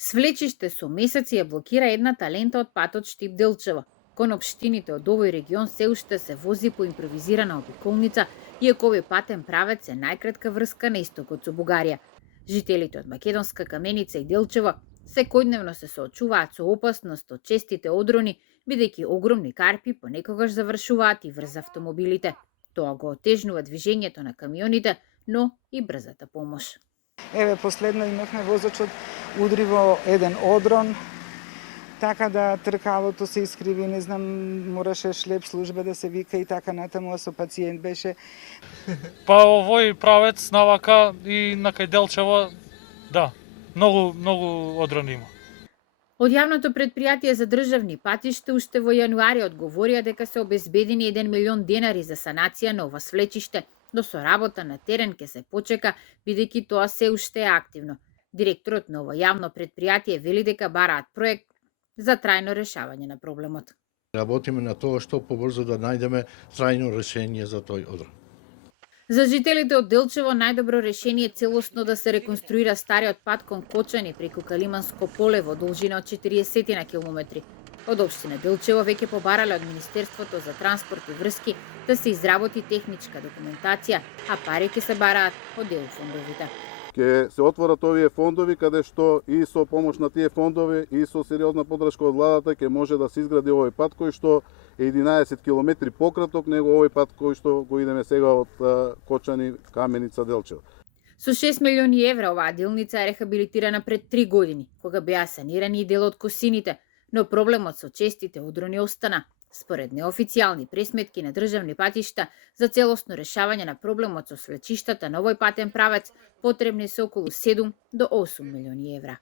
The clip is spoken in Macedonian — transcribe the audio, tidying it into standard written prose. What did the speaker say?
Свлечиште со месеци ја блокира едната лента од патот Штип-Делчево. Кон општините од овој регион се уште се вози по импровизирана обиколница, иако овој патен правец е најкратка врска на истокот со Бугарија. Жителите од Македонска Каменица и Делчево секојдневно се соочуваат со опасност од честите одрони, бидејќи огромни карпи понекогаш завршуваат и врз автомобилите. Тоа го отежнува движењето на камионите, но и брзата помош. Еве, последно имавме возачот удри во еден одрон, така да тркалото се искриви, не знам, мораше шлеп служба да се вика и така натаму, со пациент беше. Па овој правец навака и на кај Делчево, да, многу одрони има. Од јавното предпријатие за државни патишта уште во јануари одговорија дека се обезбедени 1 милион денари за санација на ова свлечиште, но со работа на терен ќе се почека, бидејќи тоа се уште е активно. Директорот на ова јавно предпријатие вели дека бараат проект за трајно решавање на проблемот. Работиме на тоа што побрзо да најдеме трајно решение за тој одрон. За жителите од Делчево најдобро решение е целосно да се реконструира стариот пат кон Кочани преку Калиманско поле во должина од 40 на километри. Од општина Делчево веќе побарале од Министерството за транспорт и врски да се изработи техничка документација, а пари ќе се бараат од ЕУ фондовите. Ќе се отворат овие фондови каде што и со помош на тие фондови и со сериозна подршка од владата ќе може да се изгради овој пат кој што е 11 километри пократок него овој пат кој што го идеме сега од Кочани, Каменица, Делчево. Со 6 милиони евра оваа делница е рехабилитирана пред 3 години, кога беа санирани и дел од косините, но проблемот со честите одрони остана. Според неофицијални пресметки на државни патишта, за целосно решавање на проблемот со свлечиштата на овој патен правец потребни се околу 7 до 8 милиони евра.